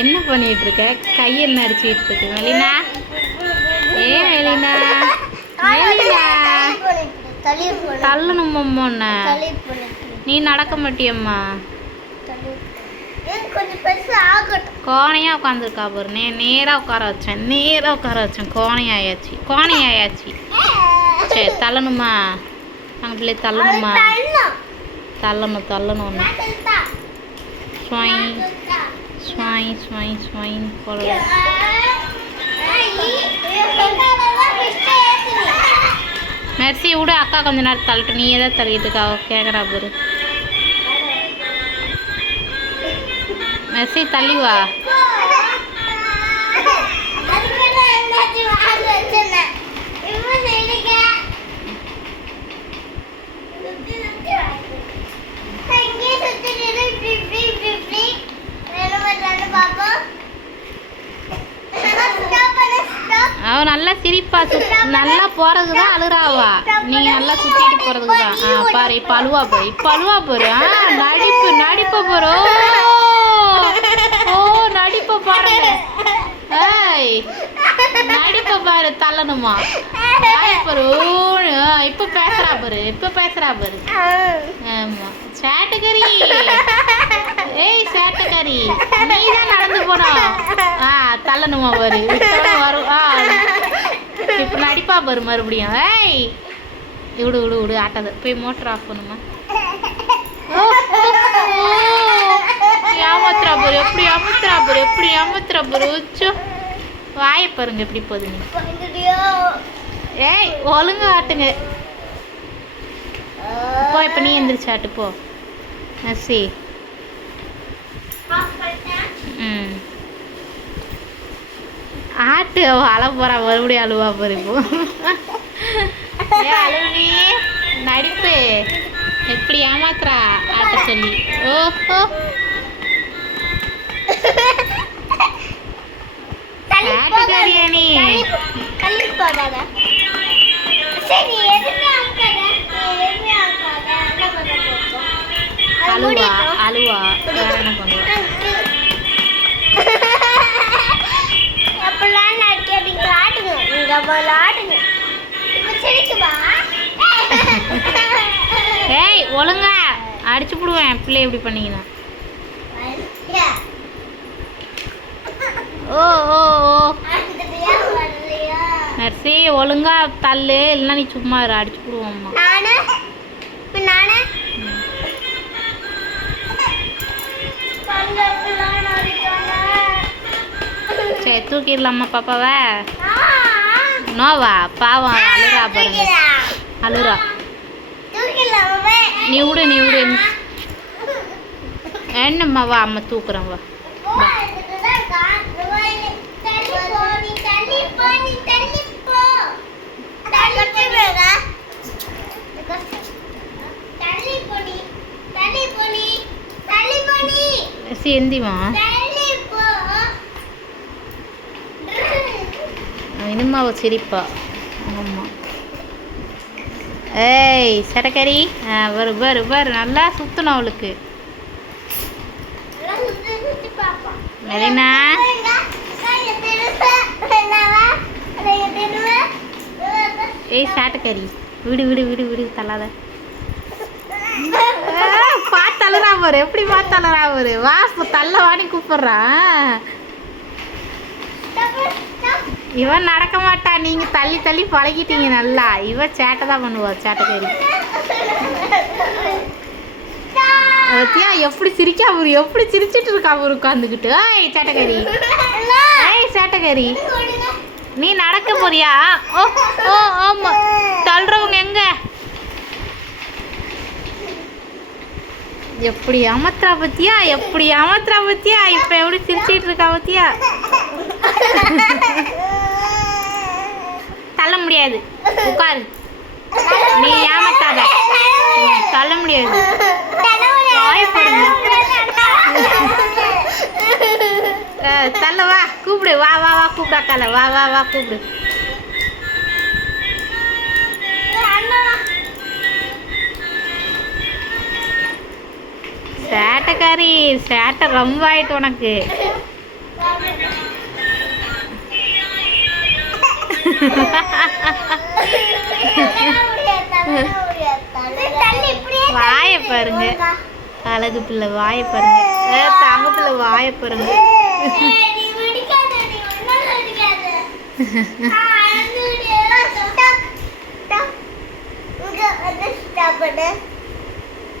என்ன பண்ணிட்டு இருக்க? கையில் நடிச்சிட்டு இருக்கு மெலினா. மெலினா மெலினா தள்ளணுமோன்னு நீ நடக்க மாட்டியம்மா. கோணையா உட்காந்துருக்கா பாரு. நேராக உட்கார வச்சேன். கோணையாயாச்சு. சரி தள்ளணுமா? நாங்கள் பிள்ளை தள்ளணுமா? தள்ளணும் ஒன்று. ஸ்வாய் போல. மெர்சி விடு, அக்கா கொஞ்ச நேரம் தள்ளட்டு. நீ எதாவது தள்ளிட்டு இருக்கா? கேட்குறா பாரு. மெர்சி தள்ளி வா. அவ நல்லா சிரிப்பா. நல்லா போறதுக்கு தான் அழுறாவா. நீங்க நல்லா சுத்திட்டு போறதுக்கு தான். பாரு இப்ப அழுவா பாரு. நடிப்ப பாரு. நடிப்ப பாருங்க. நடிப்ப பாரு. தள்ளணுமா? பாரு. இப்ப பேசுறா பாரு. ஆமா சேட்டகரி. சேட்டகரி நீ தான் நடந்து போனோம். தள்ளணுமா பாரு. வரும். இப்ப நடிப்பா பாரு மறுபடியும். விடு ஆட்டாத. போய் மோட்டர் ஆஃப் பண்ணுமா? ஏமாத்துறா பாரு. எப்படி ஏமாத்துறா பாரு. வாய பாருங்க எப்படி போகுதுங்க. ஒழுங்கா ஆட்டுங்க. போ இப்ப நீ எந்திரிச்சு ஆட்டு போ. நசி ஆட்டு. அழ போறா மறுபடியும். அழுவா பாரு. இப்போ அழுவி நடிப்பு எப்படி ஏமாத்துறா ஆட்ட சொல்லி. ஓஹோ ஆட்டுக்காரியா நீ? அழுவா வேற என்ன பண்ணுவா? ஒழுங்கா அடிச்சு போடுவேன் பிள்ளை எப்படி பண்ணீங்கன்னா. ஓ நர்சி ஒழுங்கா தள்ளு, இல்லைன்னா நீ சும்மா அடிச்சு போடுவோம்மா. சரி தூக்கிடலாமா பாப்பாவை? நோவா பாவம் அழுறா பாருங்க. அழுறா. நீ விடு. என்னம்மா வா, அம்மா தூக்குறேன் வா. எந்திமா இனிமாவை சிரிப்பா. ஆமாம். சடக்கரி வரு நல்லா சுத்தணும் அவளுக்கு. மெலினா சாட்டக்கறி விடு தள்ளாத. பார்த்தழுறா பாரு. எப்படி பார்த்தழுறா பாரு. வா தள்ள வாடி கூப்பிடுறான். இவன் நடக்க மாட்டா. நீங்க தள்ளி பழகிட்டீங்க நல்லா. இவன் சேட்டை தான் பண்ணுவா. சேட்டக்கறி பத்தியா எப்படி சிரிக்கா பாரு. எப்படி சிரிச்சிட்டு இருக்கா பாரு உட்காந்துக்கிட்டு. சேட்டக்கறி நீ நடக்க போறியா? ஓ ஆமா. தள்ளுறவங்க எங்க? எப்படி அமர்த்தா பத்தியா? இப்ப எப்படி சிரிச்சிட்டு இருக்கா பத்தியா? தள்ள முடியாது. உட்காரு. நீ ஏமாத்தாத. தள்ள முடியாது. தள்ள வா. கூப்பிடு. வா கூப்பிடு. அக்கால வா கூப்பிடு. சேட்டைக்காரி. சேட்டை ரொம்ப ஆயிட்டு உனக்கு. வாய பாருங்க, அழகு பிள்ளை வாய பாருங்க, தங்க பிள்ளை வாய பாருங்க.